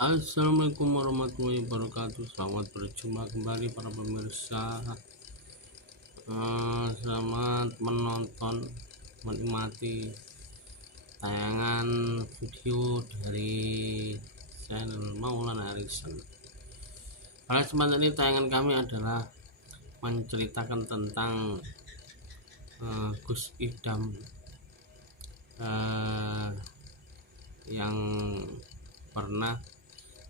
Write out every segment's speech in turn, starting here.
Assalamualaikum warahmatullahi wabarakatuh. Selamat berjumpa kembali para pemirsa. Selamat menonton, menikmati tayangan video dari channel Maulana Erikson. Pada kesempatan ini tayangan kami adalah menceritakan tentang Gus Idam yang pernah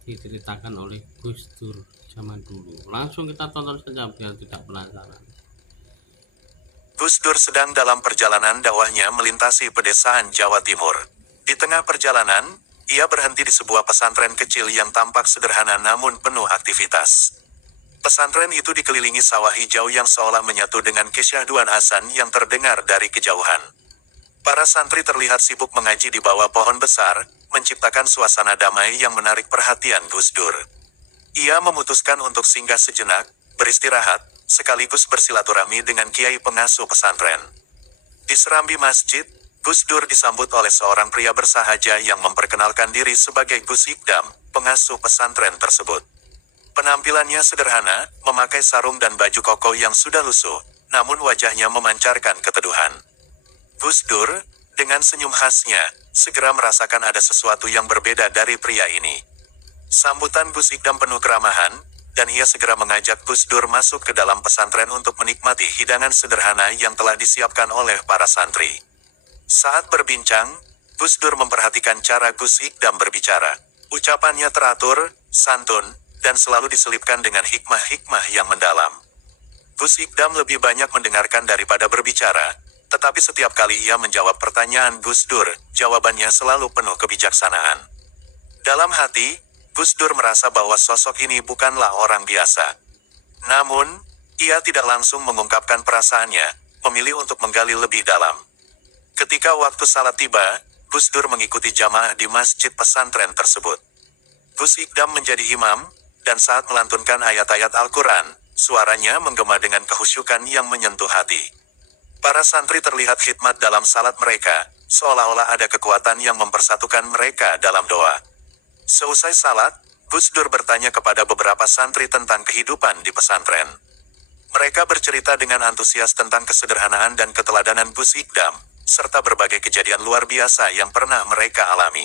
diceritakan oleh Gus Dur zaman dulu. Langsung kita tonton saja biar tidak penasaran. Gus Dur sedang dalam perjalanan dakwahnya melintasi pedesaan Jawa Timur. Di tengah perjalanan, ia berhenti di sebuah pesantren kecil yang tampak sederhana namun penuh aktivitas. Pesantren itu dikelilingi sawah hijau yang seolah menyatu dengan kesyahduan azan yang terdengar dari kejauhan. Para santri terlihat sibuk mengaji di bawah pohon besar, menciptakan suasana damai yang menarik perhatian Gus Dur. Ia memutuskan untuk singgah sejenak, beristirahat, sekaligus bersilaturahmi dengan kiai pengasuh pesantren. Di serambi masjid, Gus Dur disambut oleh seorang pria bersahaja yang memperkenalkan diri sebagai Gus Ikdam, pengasuh pesantren tersebut. Penampilannya sederhana, memakai sarung dan baju koko yang sudah lusuh, namun wajahnya memancarkan keteduhan. Gus Dur, dengan senyum khasnya, segera merasakan ada sesuatu yang berbeda dari pria ini. Sambutan Gus Ikdam penuh keramahan, dan ia segera mengajak Gus Dur masuk ke dalam pesantren untuk menikmati hidangan sederhana yang telah disiapkan oleh para santri. Saat berbincang, Gus Dur memperhatikan cara Gus Ikdam berbicara. Ucapannya teratur, santun, dan selalu diselipkan dengan hikmah-hikmah yang mendalam. Gus Ikdam lebih banyak mendengarkan daripada berbicara, tetapi setiap kali ia menjawab pertanyaan Gus Dur, jawabannya selalu penuh kebijaksanaan. Dalam hati, Gus Dur merasa bahwa sosok ini bukanlah orang biasa. Namun, ia tidak langsung mengungkapkan perasaannya, memilih untuk menggali lebih dalam. Ketika waktu salat tiba, Gus Dur mengikuti jamaah di masjid pesantren tersebut. Gus Ikdam menjadi imam, dan saat melantunkan ayat-ayat Al-Quran, suaranya menggema dengan kehusyukan yang menyentuh hati. Para santri terlihat khidmat dalam salat mereka, seolah-olah ada kekuatan yang mempersatukan mereka dalam doa. Seusai salat, Gus Dur bertanya kepada beberapa santri tentang kehidupan di pesantren. Mereka bercerita dengan antusias tentang kesederhanaan dan keteladanan Gus Ikdam, serta berbagai kejadian luar biasa yang pernah mereka alami.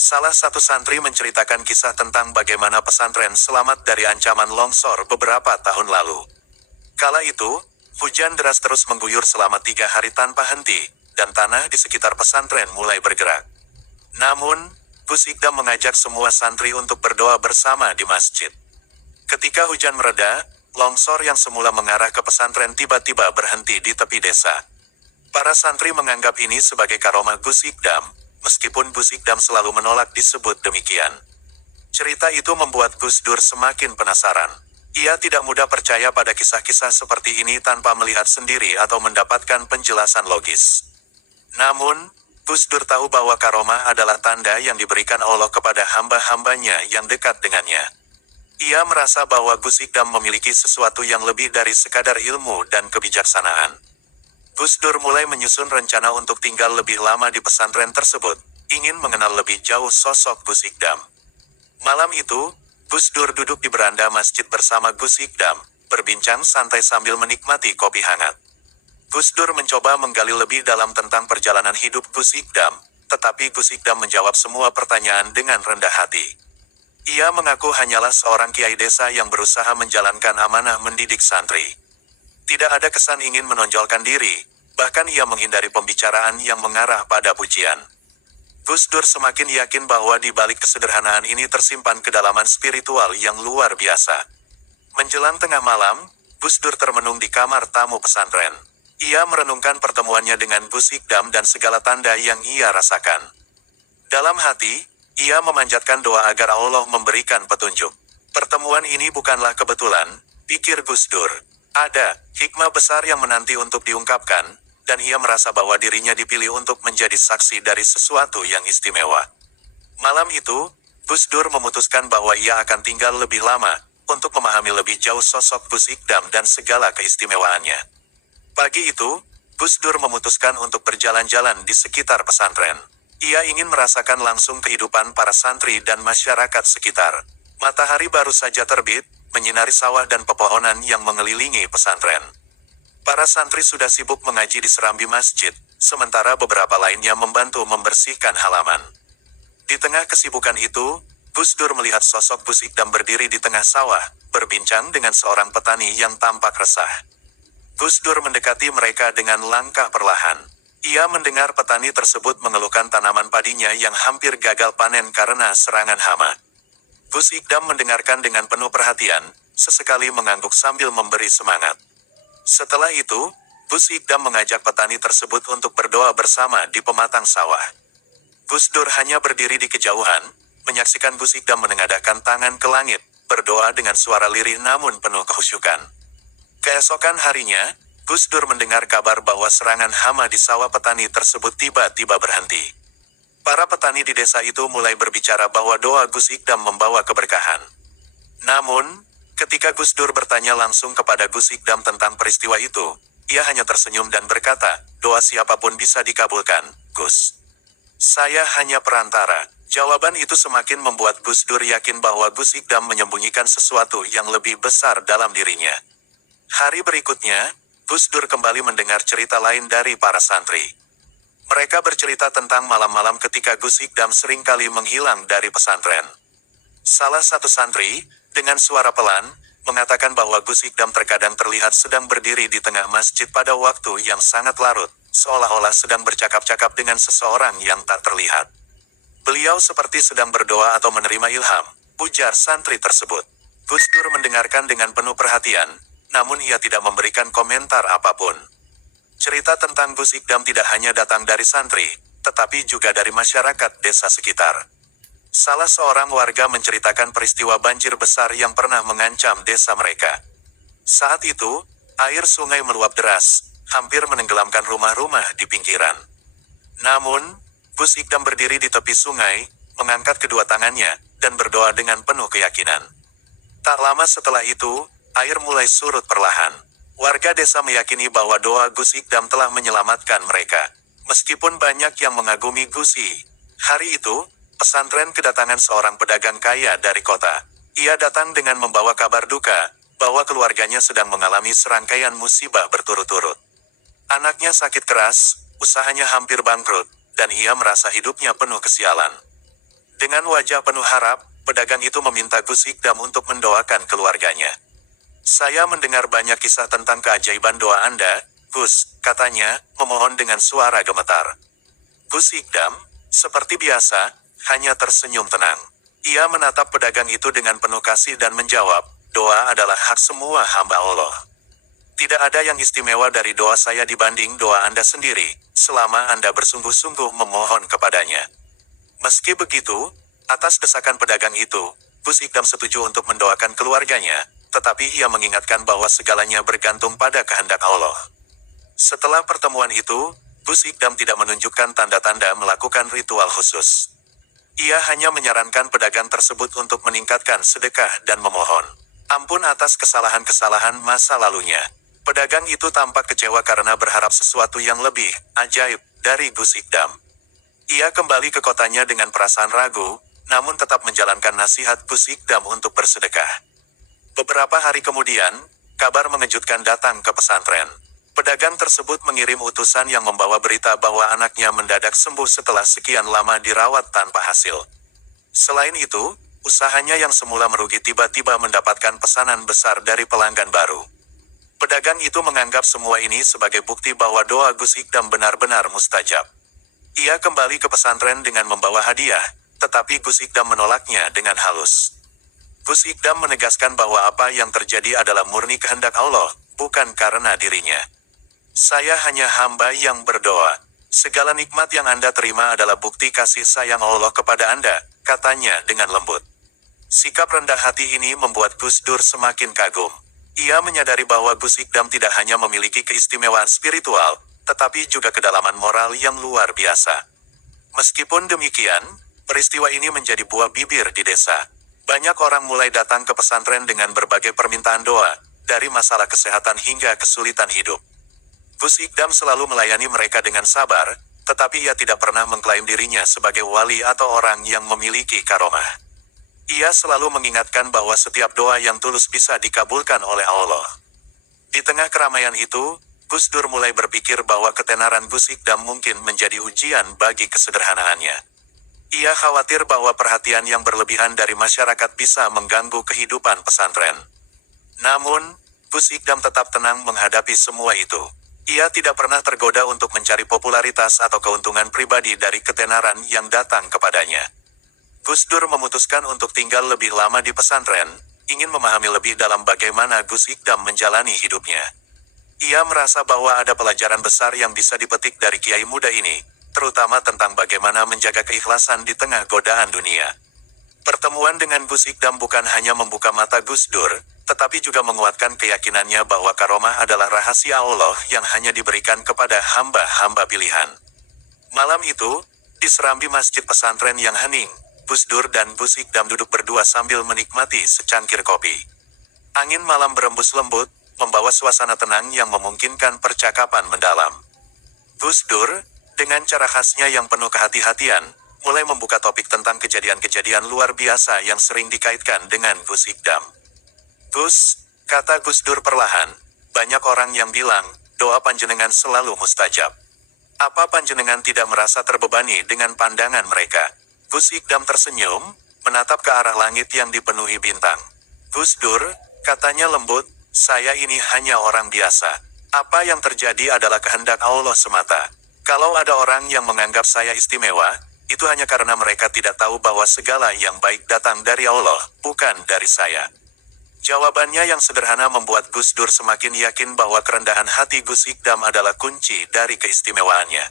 Salah satu santri menceritakan kisah tentang bagaimana pesantren selamat dari ancaman longsor beberapa tahun lalu. Kala itu, hujan deras terus mengguyur selama 3 hari tanpa henti, dan tanah di sekitar pesantren mulai bergerak. Namun, Gus Ikdam mengajak semua santri untuk berdoa bersama di masjid. Ketika hujan mereda, longsor yang semula mengarah ke pesantren tiba-tiba berhenti di tepi desa. Para santri menganggap ini sebagai karomah Gus Ikdam, meskipun Gus Ikdam selalu menolak disebut demikian. Cerita itu membuat Gus Dur semakin penasaran. Ia tidak mudah percaya pada kisah-kisah seperti ini tanpa melihat sendiri atau mendapatkan penjelasan logis. Namun, Gus Dur tahu bahwa karomah adalah tanda yang diberikan Allah kepada hamba-hambanya yang dekat dengannya. Ia merasa bahwa Gus Ikdam memiliki sesuatu yang lebih dari sekadar ilmu dan kebijaksanaan. Gus Dur mulai menyusun rencana untuk tinggal lebih lama di pesantren tersebut, ingin mengenal lebih jauh sosok Gus Ikdam. Malam itu, Gus Dur duduk di beranda masjid bersama Gus Ikdam, berbincang santai sambil menikmati kopi hangat. Gus Dur mencoba menggali lebih dalam tentang perjalanan hidup Gus Ikdam, tetapi Gus Ikdam menjawab semua pertanyaan dengan rendah hati. Ia mengaku hanyalah seorang kiai desa yang berusaha menjalankan amanah mendidik santri. Tidak ada kesan ingin menonjolkan diri, bahkan ia menghindari pembicaraan yang mengarah pada pujian. Gus Dur semakin yakin bahwa di balik kesederhanaan ini tersimpan kedalaman spiritual yang luar biasa. Menjelang tengah malam, Gus Dur termenung di kamar tamu pesantren. Ia merenungkan pertemuannya dengan Gus Ikdam dan segala tanda yang ia rasakan. Dalam hati, ia memanjatkan doa agar Allah memberikan petunjuk. Pertemuan ini bukanlah kebetulan, pikir Gus Dur. Ada hikmah besar yang menanti untuk diungkapkan, dan ia merasa bahwa dirinya dipilih untuk menjadi saksi dari sesuatu yang istimewa. Malam itu, Gus Dur memutuskan bahwa ia akan tinggal lebih lama, untuk memahami lebih jauh sosok Gus Ikdam dan segala keistimewaannya. Pagi itu, Gus Dur memutuskan untuk berjalan-jalan di sekitar pesantren. Ia ingin merasakan langsung kehidupan para santri dan masyarakat sekitar. Matahari baru saja terbit, menyinari sawah dan pepohonan yang mengelilingi pesantren. Para santri sudah sibuk mengaji di serambi masjid, sementara beberapa lainnya membantu membersihkan halaman. Di tengah kesibukan itu, Gus Dur melihat sosok Gus Ikdam berdiri di tengah sawah, berbincang dengan seorang petani yang tampak resah. Gus Dur mendekati mereka dengan langkah perlahan. Ia mendengar petani tersebut mengeluhkan tanaman padinya yang hampir gagal panen karena serangan hama. Gus Ikdam mendengarkan dengan penuh perhatian, sesekali mengangguk sambil memberi semangat. Setelah itu, Gus Ikdam mengajak petani tersebut untuk berdoa bersama di pematang sawah. Gus Dur hanya berdiri di kejauhan, menyaksikan Gus Ikdam menengadahkan tangan ke langit, berdoa dengan suara lirih namun penuh kehusyukan. Keesokan harinya, Gus Dur mendengar kabar bahwa serangan hama di sawah petani tersebut tiba-tiba berhenti. Para petani di desa itu mulai berbicara bahwa doa Gus Ikdam membawa keberkahan. Namun, ketika Gus Dur bertanya langsung kepada Gus Ikdam tentang peristiwa itu, ia hanya tersenyum dan berkata, "Doa siapapun bisa dikabulkan, Gus. Saya hanya perantara." Jawaban itu semakin membuat Gus Dur yakin bahwa Gus Ikdam menyembunyikan sesuatu yang lebih besar dalam dirinya. Hari berikutnya, Gus Dur kembali mendengar cerita lain dari para santri. Mereka bercerita tentang malam-malam ketika Gus Ikdam seringkali menghilang dari pesantren. Salah satu santri, dengan suara pelan, mengatakan bahwa Gus Ikdam terkadang terlihat sedang berdiri di tengah masjid pada waktu yang sangat larut, seolah-olah sedang bercakap-cakap dengan seseorang yang tak terlihat. Beliau seperti sedang berdoa atau menerima ilham, ujar santri tersebut. Gus Dur mendengarkan dengan penuh perhatian, namun ia tidak memberikan komentar apapun. Cerita tentang Gus Ikdam tidak hanya datang dari santri, tetapi juga dari masyarakat desa sekitar. Salah seorang warga menceritakan peristiwa banjir besar yang pernah mengancam desa mereka. Saat itu, air sungai meluap deras, hampir menenggelamkan rumah-rumah di pinggiran. Namun, Gus Ikdam berdiri di tepi sungai, mengangkat kedua tangannya, dan berdoa dengan penuh keyakinan. Tak lama setelah itu, air mulai surut perlahan. Warga desa meyakini bahwa doa Gus Ikdam telah menyelamatkan mereka. Meskipun banyak yang mengagumi Gus I. Hari itu, pesantren kedatangan seorang pedagang kaya dari kota. Ia datang dengan membawa kabar duka, bahwa keluarganya sedang mengalami serangkaian musibah berturut-turut. Anaknya sakit keras, usahanya hampir bangkrut, dan ia merasa hidupnya penuh kesialan. Dengan wajah penuh harap, pedagang itu meminta Gus Ikdam untuk mendoakan keluarganya. "Saya mendengar banyak kisah tentang keajaiban doa Anda, Gus," katanya, memohon dengan suara gemetar. Gus Ikdam, seperti biasa, hanya tersenyum tenang. Ia menatap pedagang itu dengan penuh kasih dan menjawab, "Doa adalah hak semua hamba Allah. Tidak ada yang istimewa dari doa saya dibanding doa Anda sendiri, selama Anda bersungguh-sungguh memohon kepadanya." Meski begitu, atas desakan pedagang itu, Gus Ikdam setuju untuk mendoakan keluarganya, tetapi ia mengingatkan bahwa segalanya bergantung pada kehendak Allah. Setelah pertemuan itu, Gus Ikdam tidak menunjukkan tanda-tanda melakukan ritual khusus. Ia hanya menyarankan pedagang tersebut untuk meningkatkan sedekah dan memohon ampun atas kesalahan-kesalahan masa lalunya. Pedagang itu tampak kecewa karena berharap sesuatu yang lebih ajaib dari Gus Ikdam. Ia kembali ke kotanya dengan perasaan ragu, namun tetap menjalankan nasihat Gus Ikdam untuk bersedekah. Beberapa hari kemudian, kabar mengejutkan datang ke pesantren. Pedagang tersebut mengirim utusan yang membawa berita bahwa anaknya mendadak sembuh setelah sekian lama dirawat tanpa hasil. Selain itu, usahanya yang semula merugi tiba-tiba mendapatkan pesanan besar dari pelanggan baru. Pedagang itu menganggap semua ini sebagai bukti bahwa doa Gus Ikdam benar-benar mustajab. Ia kembali ke pesantren dengan membawa hadiah, tetapi Gus Ikdam menolaknya dengan halus. Gus Ikdam menegaskan bahwa apa yang terjadi adalah murni kehendak Allah, bukan karena dirinya. "Saya hanya hamba yang berdoa. Segala nikmat yang Anda terima adalah bukti kasih sayang Allah kepada Anda," katanya dengan lembut. Sikap rendah hati ini membuat Gus Dur semakin kagum. Ia menyadari bahwa Gus Ikdam tidak hanya memiliki keistimewaan spiritual, tetapi juga kedalaman moral yang luar biasa. Meskipun demikian, peristiwa ini menjadi buah bibir di desa. Banyak orang mulai datang ke pesantren dengan berbagai permintaan doa, dari masalah kesehatan hingga kesulitan hidup. Gus Ikdam selalu melayani mereka dengan sabar, tetapi ia tidak pernah mengklaim dirinya sebagai wali atau orang yang memiliki karomah. Ia selalu mengingatkan bahwa setiap doa yang tulus bisa dikabulkan oleh Allah. Di tengah keramaian itu, Gus Dur mulai berpikir bahwa ketenaran Gus Ikdam mungkin menjadi ujian bagi kesederhanaannya. Ia khawatir bahwa perhatian yang berlebihan dari masyarakat bisa mengganggu kehidupan pesantren. Namun, Gus Ikdam tetap tenang menghadapi semua itu. Ia tidak pernah tergoda untuk mencari popularitas atau keuntungan pribadi dari ketenaran yang datang kepadanya. Gus Dur memutuskan untuk tinggal lebih lama di pesantren, ingin memahami lebih dalam bagaimana Gus Ikdam menjalani hidupnya. Ia merasa bahwa ada pelajaran besar yang bisa dipetik dari kiai muda ini, terutama tentang bagaimana menjaga keikhlasan di tengah godaan dunia. Pertemuan dengan Gus Ikdam bukan hanya membuka mata Gus Dur, tetapi juga menguatkan keyakinannya bahwa karomah adalah rahasia Allah yang hanya diberikan kepada hamba-hamba pilihan. Malam itu, di serambi masjid pesantren yang hening, Gus Dur dan Gus Ikdam duduk berdua sambil menikmati secangkir kopi. Angin malam berembus lembut, membawa suasana tenang yang memungkinkan percakapan mendalam. Gus Dur, dengan cara khasnya yang penuh kehati-hatian, mulai membuka topik tentang kejadian-kejadian luar biasa yang sering dikaitkan dengan Gus Ikdam. Gus, kata Gus Dur perlahan, banyak orang yang bilang, doa panjenengan selalu mustajab. Apa panjenengan tidak merasa terbebani dengan pandangan mereka? Gus Ikdam tersenyum, menatap ke arah langit yang dipenuhi bintang. Gus Dur, katanya lembut, saya ini hanya orang biasa. Apa yang terjadi adalah kehendak Allah semata. Kalau ada orang yang menganggap saya istimewa, itu hanya karena mereka tidak tahu bahwa segala yang baik datang dari Allah, bukan dari saya. Jawabannya yang sederhana membuat Gus Dur semakin yakin bahwa kerendahan hati Gus Ikdam adalah kunci dari keistimewaannya.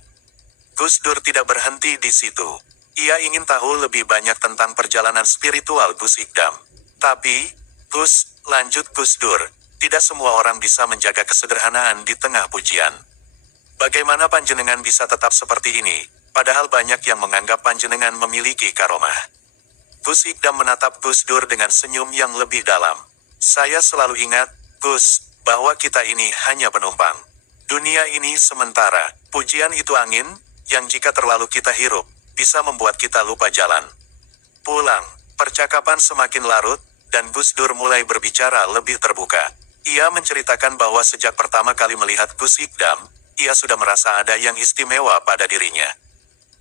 Gus Dur tidak berhenti di situ. Ia ingin tahu lebih banyak tentang perjalanan spiritual Gus Ikdam. Tapi, Gus, lanjut Gus Dur, tidak semua orang bisa menjaga kesederhanaan di tengah pujian. Bagaimana panjenengan bisa tetap seperti ini, padahal banyak yang menganggap panjenengan memiliki karomah? Gus Ikdam menatap Gus Dur dengan senyum yang lebih dalam. Saya selalu ingat, Gus, bahwa kita ini hanya penumpang. Dunia ini sementara, pujian itu angin, yang jika terlalu kita hirup, bisa membuat kita lupa jalan. Pulang, percakapan semakin larut, dan Gus Dur mulai berbicara lebih terbuka. Ia menceritakan bahwa sejak pertama kali melihat Gus Ikdam, ia sudah merasa ada yang istimewa pada dirinya.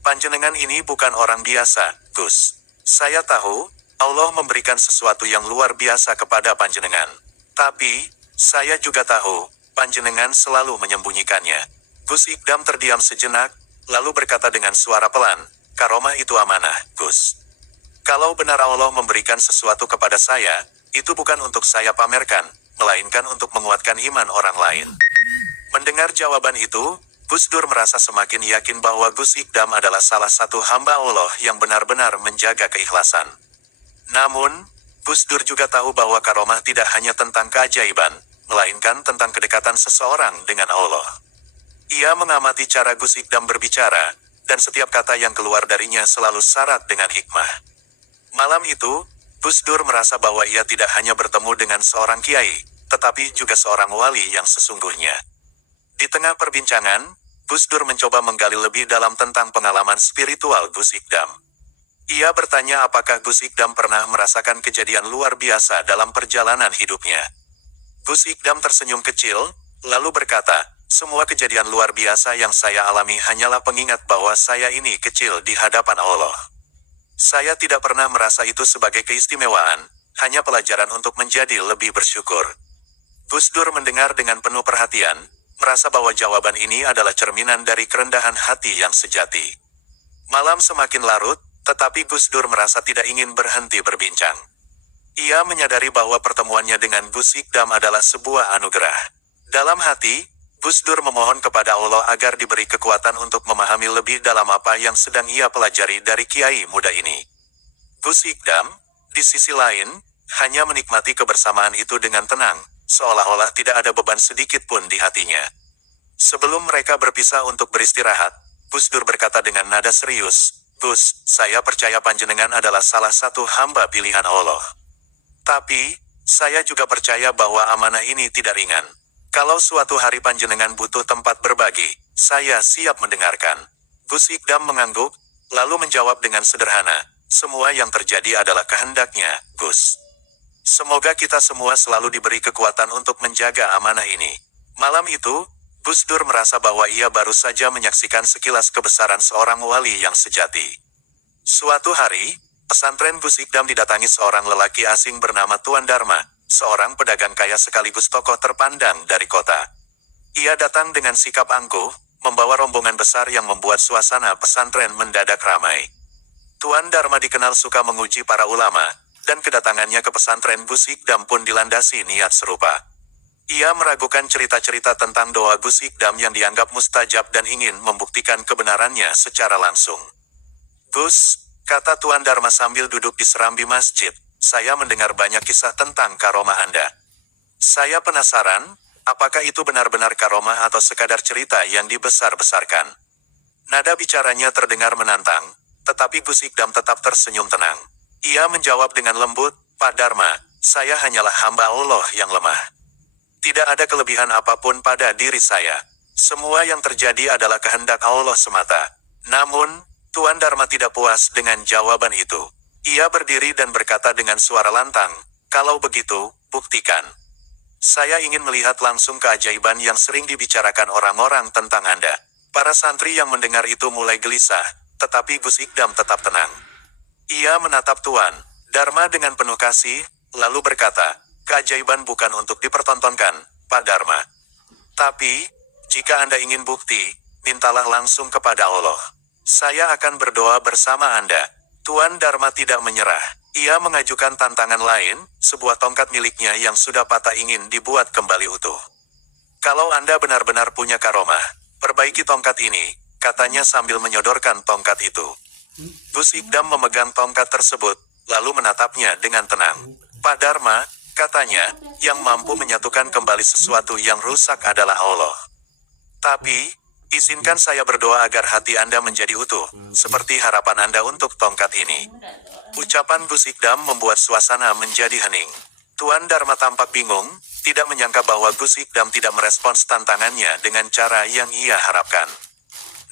Panjenengan ini bukan orang biasa, Gus. Saya tahu, Allah memberikan sesuatu yang luar biasa kepada panjenengan. Tapi, saya juga tahu, panjenengan selalu menyembunyikannya. Gus Ikdam terdiam sejenak, lalu berkata dengan suara pelan, karomah itu amanah, Gus. Kalau benar Allah memberikan sesuatu kepada saya, itu bukan untuk saya pamerkan, melainkan untuk menguatkan iman orang lain. Mendengar jawaban itu, Gus Dur merasa semakin yakin bahwa Gus Ikdam adalah salah satu hamba Allah yang benar-benar menjaga keikhlasan. Namun, Gus Dur juga tahu bahwa karomah tidak hanya tentang keajaiban, melainkan tentang kedekatan seseorang dengan Allah. Ia mengamati cara Gus Ikdam berbicara, dan setiap kata yang keluar darinya selalu syarat dengan hikmah. Malam itu, Gus Dur merasa bahwa ia tidak hanya bertemu dengan seorang kiai, tetapi juga seorang wali yang sesungguhnya. Di tengah perbincangan, Gus Dur mencoba menggali lebih dalam tentang pengalaman spiritual Gus Ikdam. Ia bertanya apakah Gus Ikdam pernah merasakan kejadian luar biasa dalam perjalanan hidupnya. Gus Ikdam tersenyum kecil, lalu berkata, semua kejadian luar biasa yang saya alami hanyalah pengingat bahwa saya ini kecil di hadapan Allah. Saya tidak pernah merasa itu sebagai keistimewaan, hanya pelajaran untuk menjadi lebih bersyukur. Gus Dur mendengar dengan penuh perhatian, merasa bahwa jawaban ini adalah cerminan dari kerendahan hati yang sejati. Malam semakin larut, tetapi Gus Dur merasa tidak ingin berhenti berbincang. Ia menyadari bahwa pertemuannya dengan Gus Ikdam adalah sebuah anugerah. Dalam hati, Gus Dur memohon kepada Allah agar diberi kekuatan untuk memahami lebih dalam apa yang sedang ia pelajari dari kiai muda ini. Gus Ikdam, di sisi lain, hanya menikmati kebersamaan itu dengan tenang, seolah-olah tidak ada beban sedikit pun di hatinya. Sebelum mereka berpisah untuk beristirahat, Gus Dur berkata dengan nada serius, Gus, saya percaya panjenengan adalah salah satu hamba pilihan Allah. Tapi, saya juga percaya bahwa amanah ini tidak ringan. Kalau suatu hari panjenengan butuh tempat berbagi, saya siap mendengarkan. Gus Ikdam mengangguk, lalu menjawab dengan sederhana, semua yang terjadi adalah kehendaknya, Gus. Semoga kita semua selalu diberi kekuatan untuk menjaga amanah ini. Malam itu, Gus Dur merasa bahwa ia baru saja menyaksikan sekilas kebesaran seorang wali yang sejati. Suatu hari, pesantren Gus Ikdam didatangi seorang lelaki asing bernama Tuan Dharma, seorang pedagang kaya sekaligus tokoh terpandang dari kota. Ia datang dengan sikap angkuh, membawa rombongan besar yang membuat suasana pesantren mendadak ramai. Tuan Dharma dikenal suka menguji para ulama, dan kedatangannya ke pesantren Gus Ikdam pun dilandasi niat serupa. Ia meragukan cerita-cerita tentang doa Gus Ikdam yang dianggap mustajab dan ingin membuktikan kebenarannya secara langsung. Gus, kata Tuan Dharma sambil duduk di serambi masjid, saya mendengar banyak kisah tentang karomah Anda. Saya penasaran, apakah itu benar-benar karomah atau sekadar cerita yang dibesar-besarkan? Nada bicaranya terdengar menantang, tetapi Gus Ikdam tetap tersenyum tenang. Ia menjawab dengan lembut, Pak Dharma, saya hanyalah hamba Allah yang lemah. Tidak ada kelebihan apapun pada diri saya. Semua yang terjadi adalah kehendak Allah semata. Namun, Tuan Dharma tidak puas dengan jawaban itu. Ia berdiri dan berkata dengan suara lantang, kalau begitu, buktikan. Saya ingin melihat langsung keajaiban yang sering dibicarakan orang-orang tentang Anda. Para santri yang mendengar itu mulai gelisah, tetapi Gus Ikdam tetap tenang. Ia menatap Tuan Dharma dengan penuh kasih, lalu berkata, keajaiban bukan untuk dipertontonkan, Pak Dharma. Tapi, jika Anda ingin bukti, mintalah langsung kepada Allah. Saya akan berdoa bersama Anda. Tuan Dharma tidak menyerah. Ia mengajukan tantangan lain, sebuah tongkat miliknya yang sudah patah ingin dibuat kembali utuh. Kalau Anda benar-benar punya karomah, perbaiki tongkat ini, katanya sambil menyodorkan tongkat itu. Gus Ikdam memegang tongkat tersebut, lalu menatapnya dengan tenang. Pak Dharma, katanya, yang mampu menyatukan kembali sesuatu yang rusak adalah Allah. Tapi, izinkan saya berdoa agar hati Anda menjadi utuh, seperti harapan Anda untuk tongkat ini. Ucapan Gus Ikdam membuat suasana menjadi hening. Tuan Dharma tampak bingung, tidak menyangka bahwa Gus Ikdam tidak merespons tantangannya dengan cara yang ia harapkan.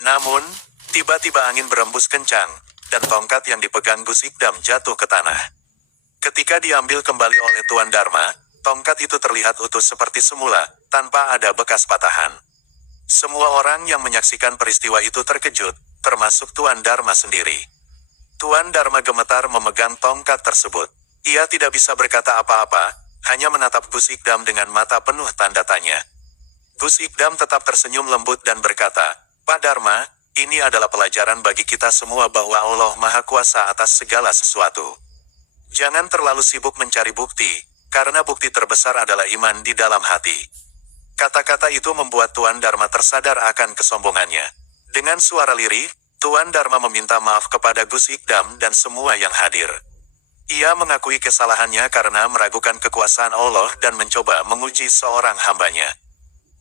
Namun, tiba-tiba angin berembus kencang, dan tongkat yang dipegang Gus Ikdam jatuh ke tanah. Ketika diambil kembali oleh Tuan Dharma, tongkat itu terlihat utuh seperti semula, tanpa ada bekas patahan. Semua orang yang menyaksikan peristiwa itu terkejut, termasuk Tuan Dharma sendiri. Tuan Dharma gemetar memegang tongkat tersebut. Ia tidak bisa berkata apa-apa, hanya menatap Gus Ikdam dengan mata penuh tanda tanya. Gus Ikdam tetap tersenyum lembut dan berkata, Pak Dharma, ini adalah pelajaran bagi kita semua bahwa Allah Maha Kuasa atas segala sesuatu. Jangan terlalu sibuk mencari bukti, karena bukti terbesar adalah iman di dalam hati. Kata-kata itu membuat Tuan Dharma tersadar akan kesombongannya. Dengan suara lirih, Tuan Dharma meminta maaf kepada Gus Ikdam dan semua yang hadir. Ia mengakui kesalahannya karena meragukan kekuasaan Allah dan mencoba menguji seorang hambanya.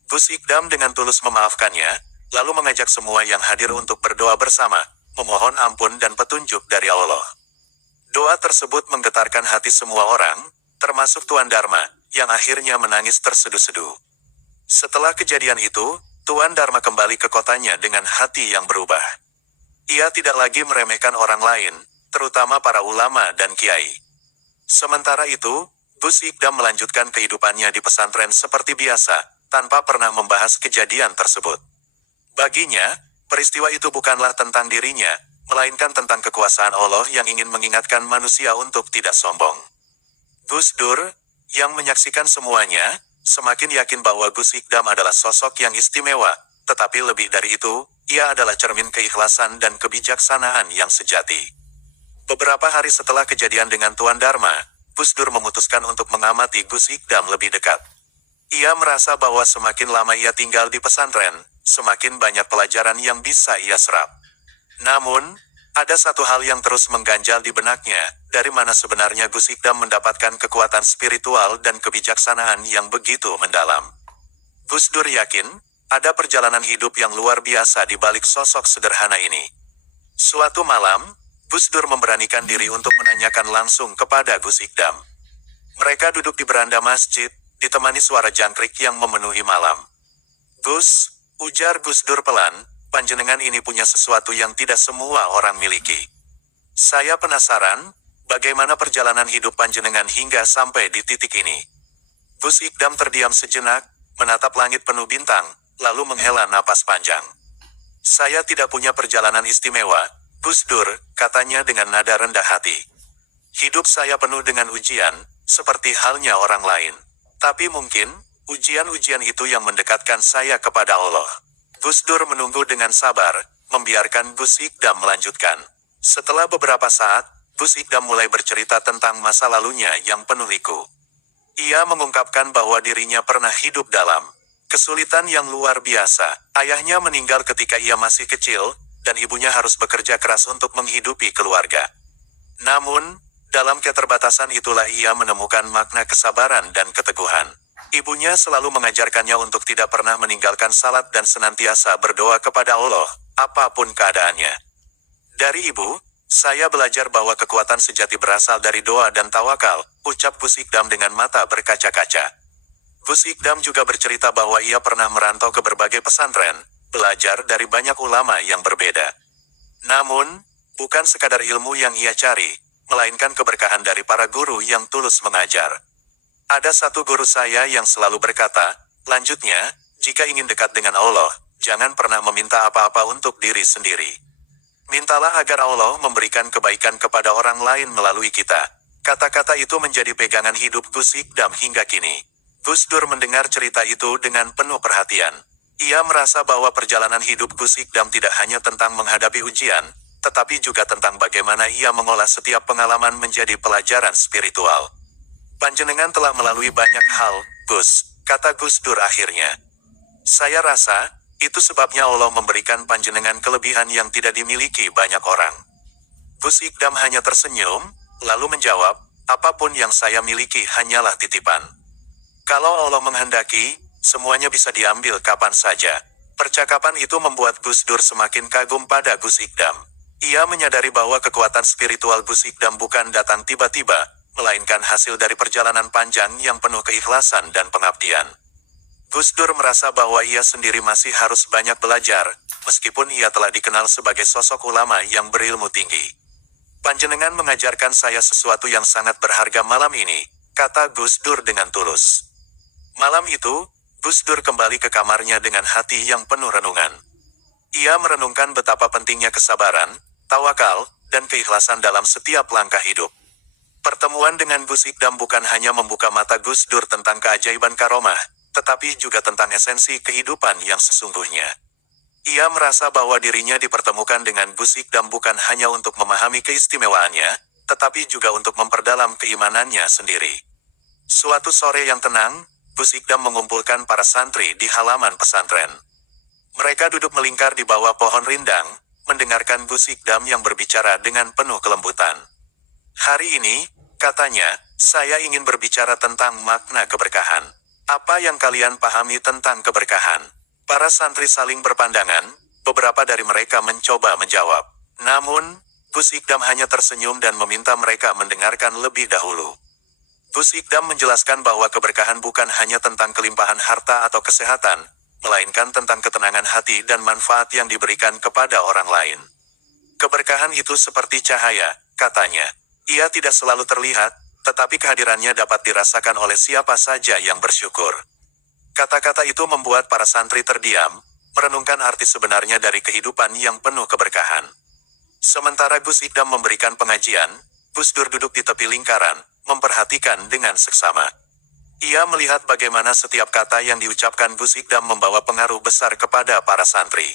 Gus Ikdam dengan tulus memaafkannya, lalu mengajak semua yang hadir untuk berdoa bersama, memohon ampun dan petunjuk dari Allah. Doa tersebut menggetarkan hati semua orang, termasuk Tuan Dharma, yang akhirnya menangis terseduh-seduh. Setelah kejadian itu, Tuan Dharma kembali ke kotanya dengan hati yang berubah. Ia tidak lagi meremehkan orang lain, terutama para ulama dan kiai. Sementara itu, Gus Ikdam melanjutkan kehidupannya di pesantren seperti biasa, tanpa pernah membahas kejadian tersebut. Baginya, peristiwa itu bukanlah tentang dirinya, melainkan tentang kekuasaan Allah yang ingin mengingatkan manusia untuk tidak sombong. Gus Dur, yang menyaksikan semuanya, semakin yakin bahwa Gus Ikdam adalah sosok yang istimewa, tetapi lebih dari itu, ia adalah cermin keikhlasan dan kebijaksanaan yang sejati. Beberapa hari setelah kejadian dengan Tuan Dharma, Gus Dur memutuskan untuk mengamati Gus Ikdam lebih dekat. Ia merasa bahwa semakin lama ia tinggal di pesantren, semakin banyak pelajaran yang bisa ia serap. Namun, ada satu hal yang terus mengganjal di benaknya, dari mana sebenarnya Gus Ikdam mendapatkan kekuatan spiritual dan kebijaksanaan yang begitu mendalam. Gus Dur yakin, ada perjalanan hidup yang luar biasa di balik sosok sederhana ini. Suatu malam, Gus Dur memberanikan diri untuk menanyakan langsung kepada Gus Ikdam. Mereka duduk di beranda masjid, ditemani suara jangkrik yang memenuhi malam. Gus, ujar Gus Dur pelan, panjenengan ini punya sesuatu yang tidak semua orang miliki. Saya penasaran, bagaimana perjalanan hidup panjenengan hingga sampai di titik ini. Gus Ikdam terdiam sejenak, menatap langit penuh bintang, lalu menghela napas panjang. Saya tidak punya perjalanan istimewa, Gus Dur, katanya dengan nada rendah hati. Hidup saya penuh dengan ujian, seperti halnya orang lain. Tapi mungkin, ujian-ujian itu yang mendekatkan saya kepada Allah. Gus Dur menunggu dengan sabar, membiarkan Gus Ikdam melanjutkan. Setelah beberapa saat, Gus Ikdam mulai bercerita tentang masa lalunya yang penuh liku. Ia mengungkapkan bahwa dirinya pernah hidup dalam kesulitan yang luar biasa. Ayahnya meninggal ketika ia masih kecil, dan ibunya harus bekerja keras untuk menghidupi keluarga. Namun, dalam keterbatasan itulah ia menemukan makna kesabaran dan keteguhan. Ibunya selalu mengajarkannya untuk tidak pernah meninggalkan salat dan senantiasa berdoa kepada Allah, apapun keadaannya. Dari ibu, saya belajar bahwa kekuatan sejati berasal dari doa dan tawakal, ucap Gus Ikdam dengan mata berkaca-kaca. Gus Ikdam juga bercerita bahwa ia pernah merantau ke berbagai pesantren, belajar dari banyak ulama yang berbeda. Namun, bukan sekadar ilmu yang ia cari, melainkan keberkahan dari para guru yang tulus mengajar. Ada satu guru saya yang selalu berkata, lanjutnya, jika ingin dekat dengan Allah, jangan pernah meminta apa-apa untuk diri sendiri. Mintalah agar Allah memberikan kebaikan kepada orang lain melalui kita. Kata-kata itu menjadi pegangan hidup Gus Ikdam hingga kini. Gus Dur mendengar cerita itu dengan penuh perhatian. Ia merasa bahwa perjalanan hidup Gus Ikdam tidak hanya tentang menghadapi ujian, tetapi juga tentang bagaimana ia mengolah setiap pengalaman menjadi pelajaran spiritual. Panjenengan telah melalui banyak hal, Gus, kata Gus Dur akhirnya. Saya rasa, itu sebabnya Allah memberikan panjenengan kelebihan yang tidak dimiliki banyak orang. Gus Ikdam hanya tersenyum, lalu menjawab, apapun yang saya miliki hanyalah titipan. Kalau Allah menghendaki, semuanya bisa diambil kapan saja. Percakapan itu membuat Gus Dur semakin kagum pada Gus Ikdam. Ia menyadari bahwa kekuatan spiritual Gus Ikdam bukan datang tiba-tiba, melainkan hasil dari perjalanan panjang yang penuh keikhlasan dan pengabdian. Gus Dur merasa bahwa ia sendiri masih harus banyak belajar, meskipun ia telah dikenal sebagai sosok ulama yang berilmu tinggi. Panjenengan mengajarkan saya sesuatu yang sangat berharga malam ini, kata Gus Dur dengan tulus. Malam itu, Gus Dur kembali ke kamarnya dengan hati yang penuh renungan. Ia merenungkan betapa pentingnya kesabaran, tawakal, dan keikhlasan dalam setiap langkah hidup. Pertemuan dengan Gus Ikdam bukan hanya membuka mata Gus Dur tentang keajaiban karomah, tetapi juga tentang esensi kehidupan yang sesungguhnya. Ia merasa bahwa dirinya dipertemukan dengan Gus Ikdam bukan hanya untuk memahami keistimewaannya, tetapi juga untuk memperdalam keimanannya sendiri. Suatu sore yang tenang, Gus Ikdam mengumpulkan para santri di halaman pesantren. Mereka duduk melingkar di bawah pohon rindang, mendengarkan Gus Ikdam yang berbicara dengan penuh kelembutan. Hari ini, katanya, saya ingin berbicara tentang makna keberkahan. Apa yang kalian pahami tentang keberkahan? Para santri saling berpandangan, beberapa dari mereka mencoba menjawab. Namun, Gus Ikdam hanya tersenyum dan meminta mereka mendengarkan lebih dahulu. Gus Ikdam menjelaskan bahwa keberkahan bukan hanya tentang kelimpahan harta atau kesehatan, melainkan tentang ketenangan hati dan manfaat yang diberikan kepada orang lain. Keberkahan itu seperti cahaya, katanya. Ia tidak selalu terlihat, tetapi kehadirannya dapat dirasakan oleh siapa saja yang bersyukur. Kata-kata itu membuat para santri terdiam, merenungkan arti sebenarnya dari kehidupan yang penuh keberkahan. Sementara Gus Ikdam memberikan pengajian, Gus Dur duduk di tepi lingkaran, memperhatikan dengan seksama. Ia melihat bagaimana setiap kata yang diucapkan Gus Ikdam membawa pengaruh besar kepada para santri.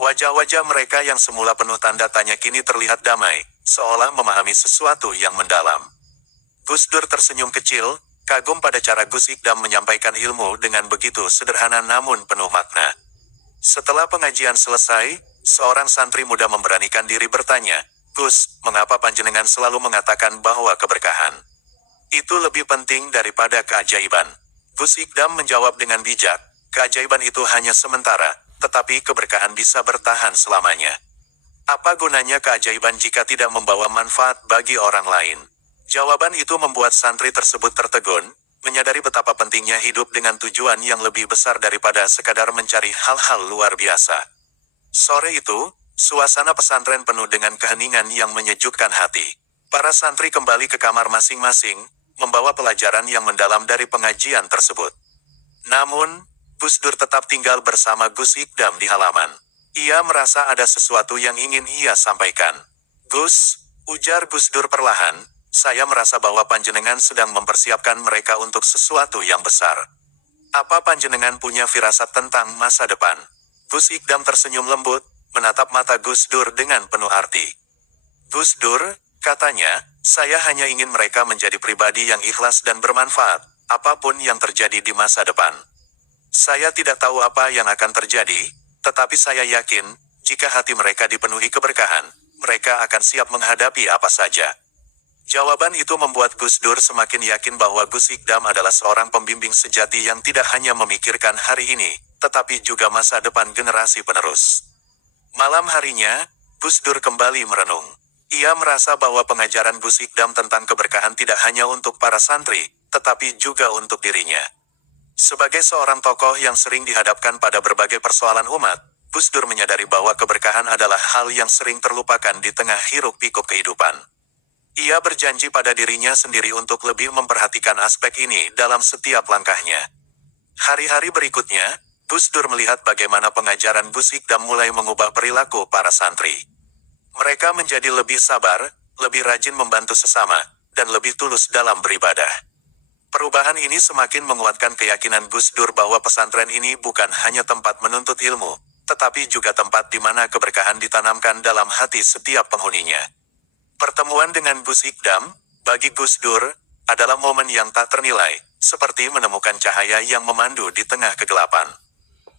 Wajah-wajah mereka yang semula penuh tanda tanya kini terlihat damai, seolah memahami sesuatu yang mendalam. Gus Dur tersenyum kecil, kagum pada cara Gus Ikdam menyampaikan ilmu dengan begitu sederhana namun penuh makna. Setelah pengajian selesai, seorang santri muda memberanikan diri bertanya, Gus, mengapa panjenengan selalu mengatakan bahwa keberkahan itu lebih penting daripada keajaiban? Gus Ikdam menjawab dengan bijak, keajaiban itu hanya sementara, tetapi keberkahan bisa bertahan selamanya. Apa gunanya keajaiban jika tidak membawa manfaat bagi orang lain? Jawaban itu membuat santri tersebut tertegun, menyadari betapa pentingnya hidup dengan tujuan yang lebih besar daripada sekadar mencari hal-hal luar biasa. Sore itu, suasana pesantren penuh dengan keheningan yang menyejukkan hati. Para santri kembali ke kamar masing-masing, membawa pelajaran yang mendalam dari pengajian tersebut. Namun, Gus Dur tetap tinggal bersama Gus Ikdam di halaman. Ia merasa ada sesuatu yang ingin ia sampaikan. Gus, ujar Gus Dur perlahan, saya merasa bahwa panjenengan sedang mempersiapkan mereka untuk sesuatu yang besar. Apa panjenengan punya firasat tentang masa depan? Gus Ikdam tersenyum lembut, menatap mata Gus Dur dengan penuh arti. Gus Dur, katanya, saya hanya ingin mereka menjadi pribadi yang ikhlas dan bermanfaat, apapun yang terjadi di masa depan. Saya tidak tahu apa yang akan terjadi, tetapi saya yakin, jika hati mereka dipenuhi keberkahan, mereka akan siap menghadapi apa saja. Jawaban itu membuat Gus Dur semakin yakin bahwa Gus Ikdam adalah seorang pembimbing sejati yang tidak hanya memikirkan hari ini, tetapi juga masa depan generasi penerus. Malam harinya, Gus Dur kembali merenung. Ia merasa bahwa pengajaran Gus Ikdam tentang keberkahan tidak hanya untuk para santri, tetapi juga untuk dirinya. Sebagai seorang tokoh yang sering dihadapkan pada berbagai persoalan umat, Gus Dur menyadari bahwa keberkahan adalah hal yang sering terlupakan di tengah hiruk-pikuk kehidupan. Ia berjanji pada dirinya sendiri untuk lebih memperhatikan aspek ini dalam setiap langkahnya. Hari-hari berikutnya, Gus Dur melihat bagaimana pengajaran Gus Ikdam mulai mengubah perilaku para santri. Mereka menjadi lebih sabar, lebih rajin membantu sesama, dan lebih tulus dalam beribadah. Perubahan ini semakin menguatkan keyakinan Gus Dur bahwa pesantren ini bukan hanya tempat menuntut ilmu, tetapi juga tempat di mana keberkahan ditanamkan dalam hati setiap penghuninya. Pertemuan dengan Gus Ikdam, bagi Gus Dur, adalah momen yang tak ternilai, seperti menemukan cahaya yang memandu di tengah kegelapan.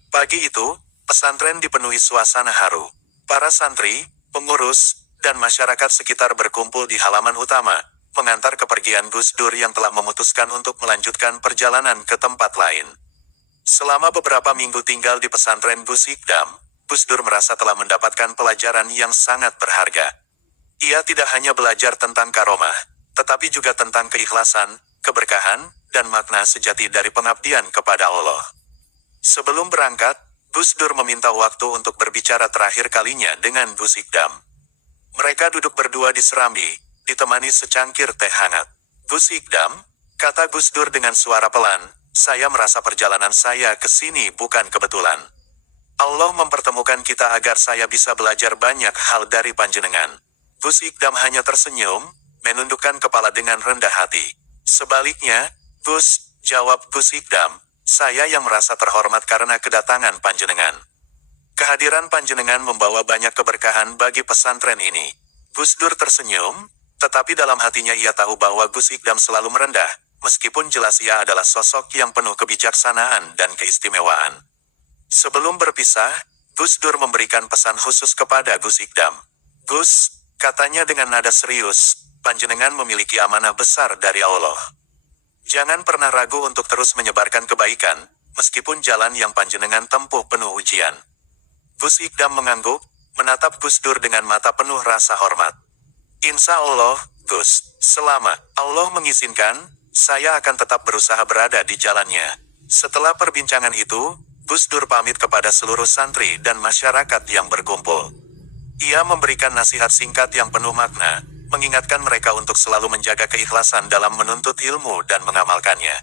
Pagi itu, pesantren dipenuhi suasana haru. Para santri, pengurus, dan masyarakat sekitar berkumpul di halaman utama, mengantar kepergian Gus Dur yang telah memutuskan untuk melanjutkan perjalanan ke tempat lain. Selama beberapa minggu tinggal di pesantren Gus Ikdam, Gus Dur merasa telah mendapatkan pelajaran yang sangat berharga. Ia tidak hanya belajar tentang karomah, tetapi juga tentang keikhlasan, keberkahan, dan makna sejati dari pengabdian kepada Allah. Sebelum berangkat, Gus Dur meminta waktu untuk berbicara terakhir kalinya dengan Gus Ikdam. Mereka duduk berdua di serambi, ditemani secangkir teh hangat. Gus Ikdam, kata Gus Dur dengan suara pelan, saya merasa perjalanan saya ke sini bukan kebetulan. Allah mempertemukan kita agar saya bisa belajar banyak hal dari panjenengan. Gus Ikdam hanya tersenyum, menundukkan kepala dengan rendah hati. Sebaliknya, Gus, jawab Gus Ikdam, saya yang merasa terhormat karena kedatangan panjenengan. Kehadiran panjenengan membawa banyak keberkahan bagi pesantren ini. Gus Dur tersenyum, tetapi dalam hatinya ia tahu bahwa Gus Ikdam selalu merendah, meskipun jelas ia adalah sosok yang penuh kebijaksanaan dan keistimewaan. Sebelum berpisah, Gus Dur memberikan pesan khusus kepada Gus Ikdam. Gus, katanya dengan nada serius, panjenengan memiliki amanah besar dari Allah. Jangan pernah ragu untuk terus menyebarkan kebaikan, meskipun jalan yang panjenengan tempuh penuh ujian. Gus Ikdam mengangguk, menatap Gus Dur dengan mata penuh rasa hormat. Insya Allah, Gus, selama Allah mengizinkan, saya akan tetap berusaha berada di jalannya. Setelah perbincangan itu, Gus Dur pamit kepada seluruh santri dan masyarakat yang berkumpul. Ia memberikan nasihat singkat yang penuh makna, mengingatkan mereka untuk selalu menjaga keikhlasan dalam menuntut ilmu dan mengamalkannya.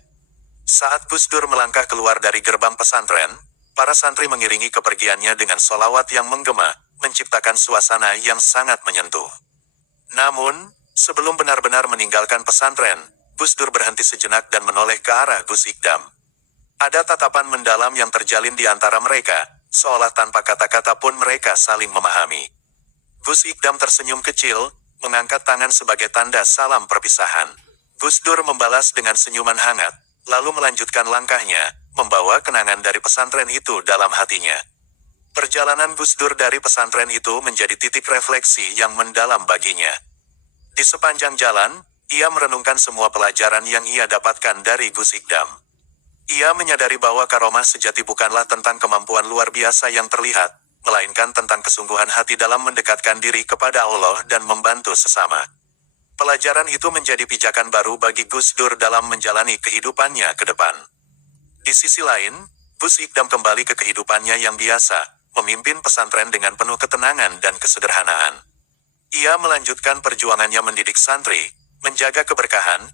Saat Gus Dur melangkah keluar dari gerbang pesantren, para santri mengiringi kepergiannya dengan sholawat yang menggema, menciptakan suasana yang sangat menyentuh. Namun, sebelum benar-benar meninggalkan pesantren, Gus Dur berhenti sejenak dan menoleh ke arah Gus Ikdam. Ada tatapan mendalam yang terjalin di antara mereka, seolah tanpa kata-kata pun mereka saling memahami. Gus Ikdam tersenyum kecil, mengangkat tangan sebagai tanda salam perpisahan. Gus Dur membalas dengan senyuman hangat, lalu melanjutkan langkahnya, membawa kenangan dari pesantren itu dalam hatinya. Perjalanan Gus Dur dari pesantren itu menjadi titik refleksi yang mendalam baginya. Di sepanjang jalan, ia merenungkan semua pelajaran yang ia dapatkan dari Gus Ikdam. Ia menyadari bahwa karomah sejati bukanlah tentang kemampuan luar biasa yang terlihat, melainkan tentang kesungguhan hati dalam mendekatkan diri kepada Allah dan membantu sesama. Pelajaran itu menjadi pijakan baru bagi Gus Dur dalam menjalani kehidupannya ke depan. Di sisi lain, Gus Ikdam kembali ke kehidupannya yang biasa, pemimpin pesantren dengan penuh ketenangan dan kesederhanaan. Ia melanjutkan perjuangannya mendidik santri, menjaga keberkahan,